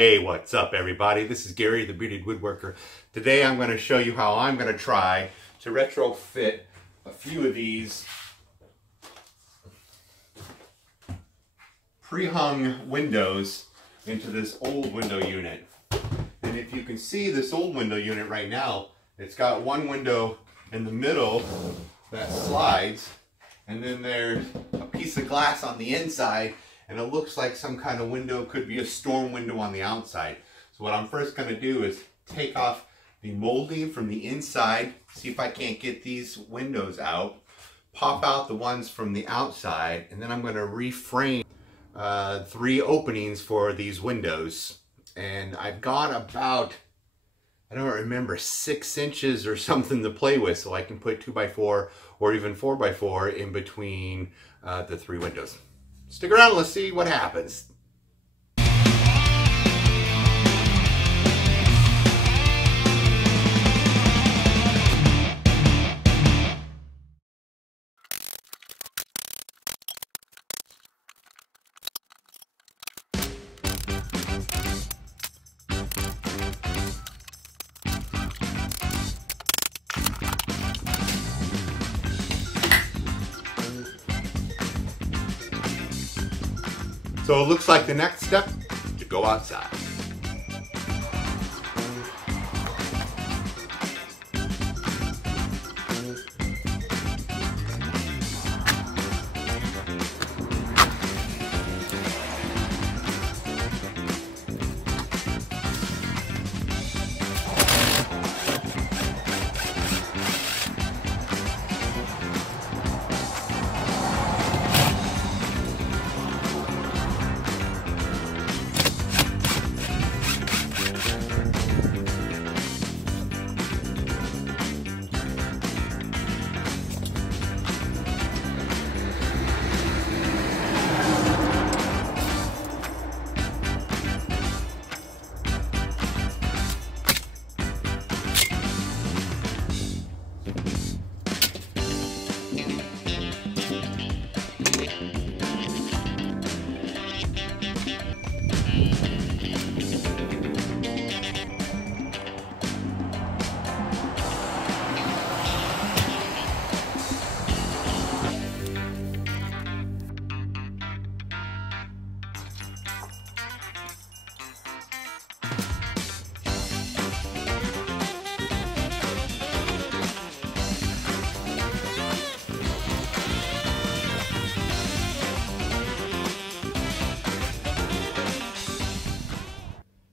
Hey, what's up everybody? This is Gary, the Bearded Woodworker. Today I'm going to show you how I'm going to try to retrofit a few of these pre-hung windows into this old window unit. And if you can see this old window unit right now, it's got one window in the middle that slides, and then there's a piece of glass on the inside, and it looks like some kind of window, could be a storm window on the outside. So what I'm first going to do is take off the molding from the inside, see if I can't get these windows out, pop out the ones from the outside, and then I'm going to reframe 3 openings for these windows. And I've got about, I don't remember, 6 inches or something to play with, so I can put 2x4 or even 4x4 in between the 3 windows. Stick around, let's see what happens. So it looks like the next step is to go outside.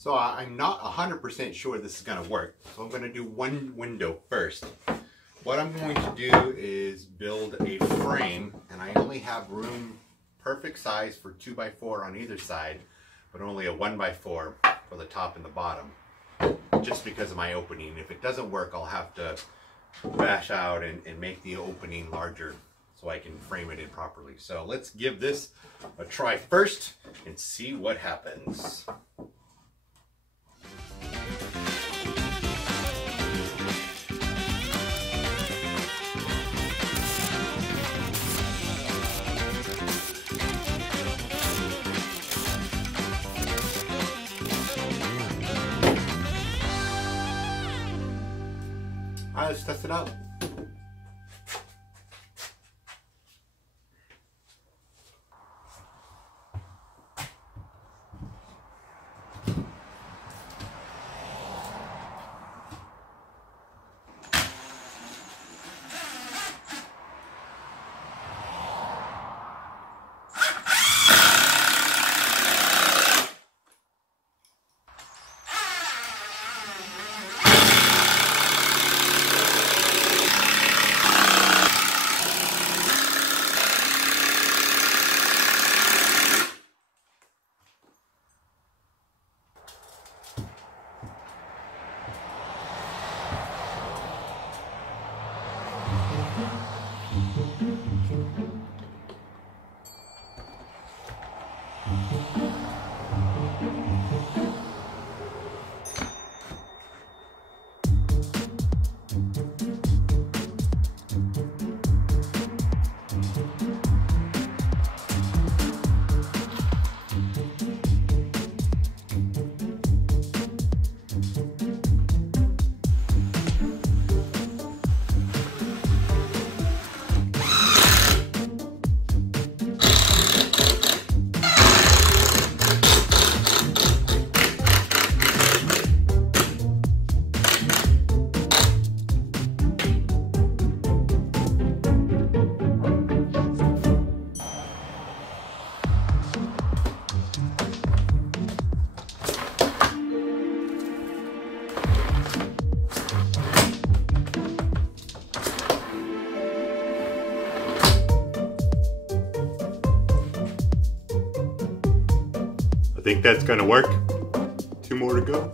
So I'm not 100% sure this is going to work. So I'm going to do one window first. What I'm going to do is build a frame, and I only have room perfect size for 2x4 on either side, but only a 1x4 for the top and the bottom, just because of my opening. If it doesn't work, I'll have to bash out and make the opening larger so I can frame it in properly. So let's give this a try first and see what happens. Alright, let's test it out. Think that's gonna work? 2 more to go.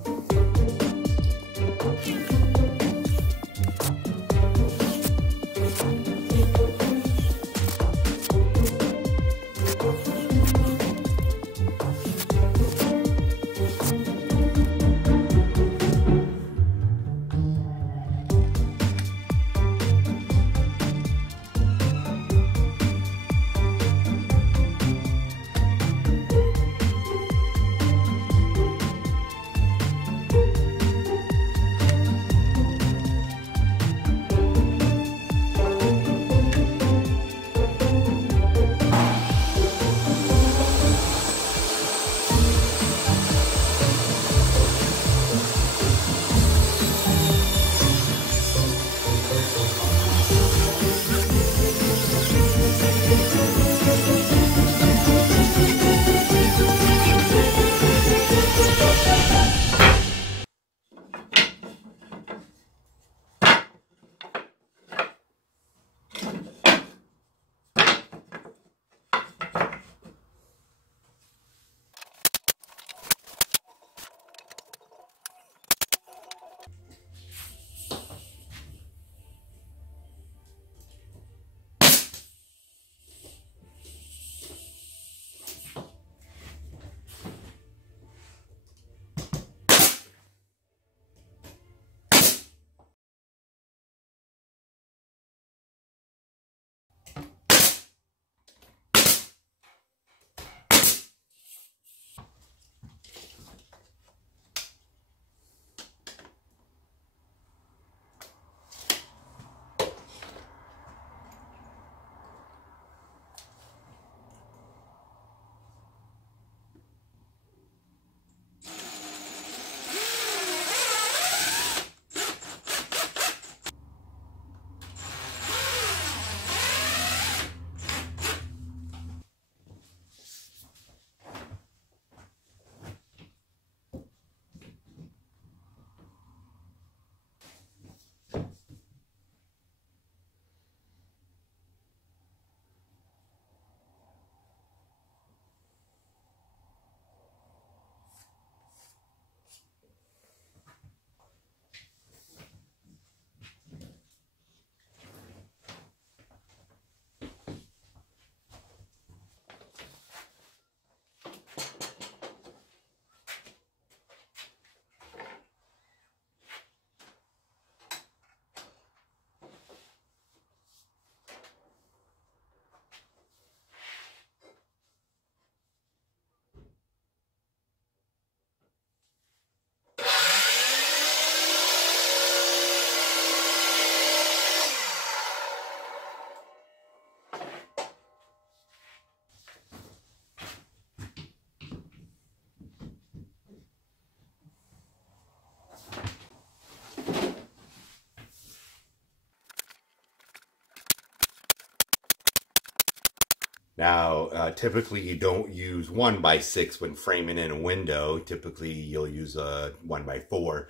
Now, typically you don't use 1x6 when framing in a window. Typically you'll use a 1x4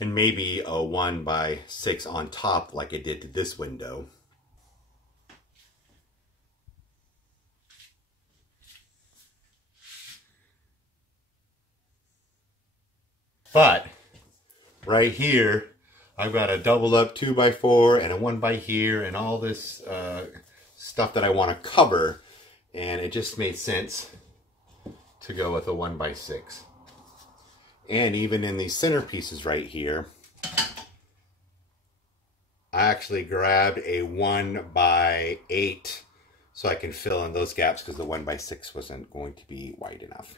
and maybe a 1x6 on top like I did to this window. But right here, I've got a double up 2x4 and a 1x here and all this stuff that I want to cover. And it just made sense to go with a 1x6. And even in these center pieces right here, I actually grabbed a 1x8 so I can fill in those gaps because the 1x6 wasn't going to be wide enough.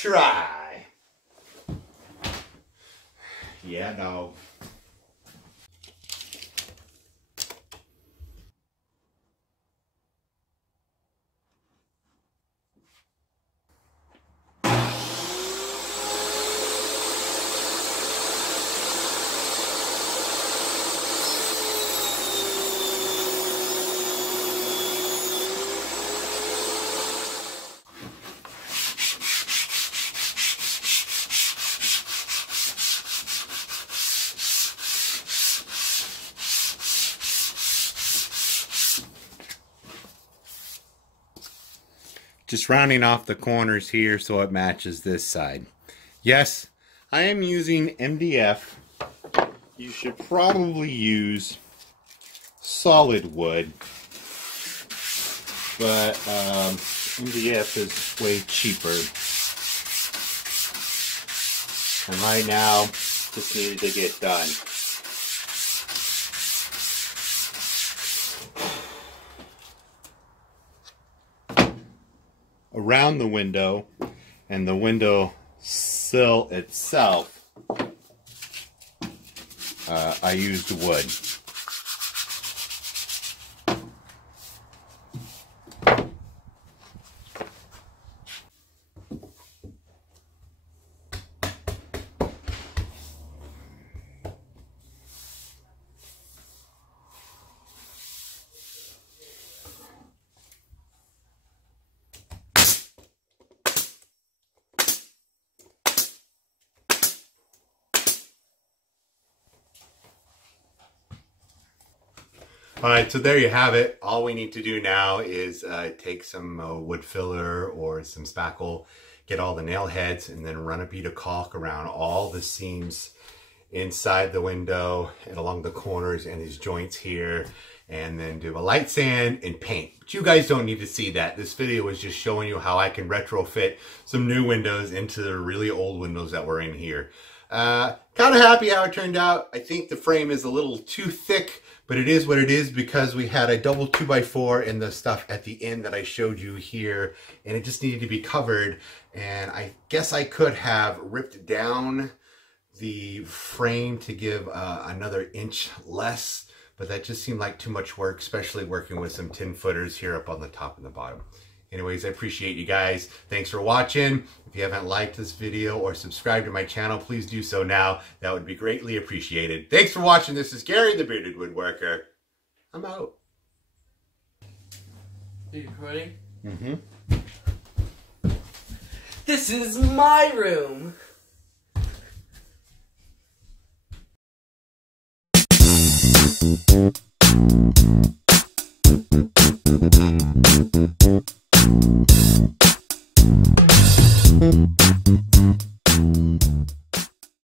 try. Yeah, no. Just rounding off the corners here so it matches this side. Yes, I am using MDF. You should probably use solid wood, but MDF is way cheaper. And right now, just needed to get done. Around the window and the window sill itself, I used wood. Alright, so there you have it. All we need to do now is take some wood filler or some spackle, get all the nail heads, and then run a bead of caulk around all the seams inside the window and along the corners and these joints here, and then do a light sand and paint. But you guys don't need to see that. This video was just showing you how I can retrofit some new windows into the really old windows that were in here. Kind of happy how it turned out. I think the frame is a little too thick, but it is what it is because we had a double 2x4 in the stuff at the end that I showed you here, and it just needed to be covered. And I guess I could have ripped down the frame to give another inch less, but that just seemed like too much work, especially working with some 10-footers here up on the top and the bottom. Anyways, I appreciate you guys. Thanks for watching. If you haven't liked this video or subscribed to my channel, please do so now. That would be greatly appreciated. Thanks for watching. This is Gary, the Bearded Woodworker. I'm out. Are you recording? Mm-hmm. This is my room. Thank you.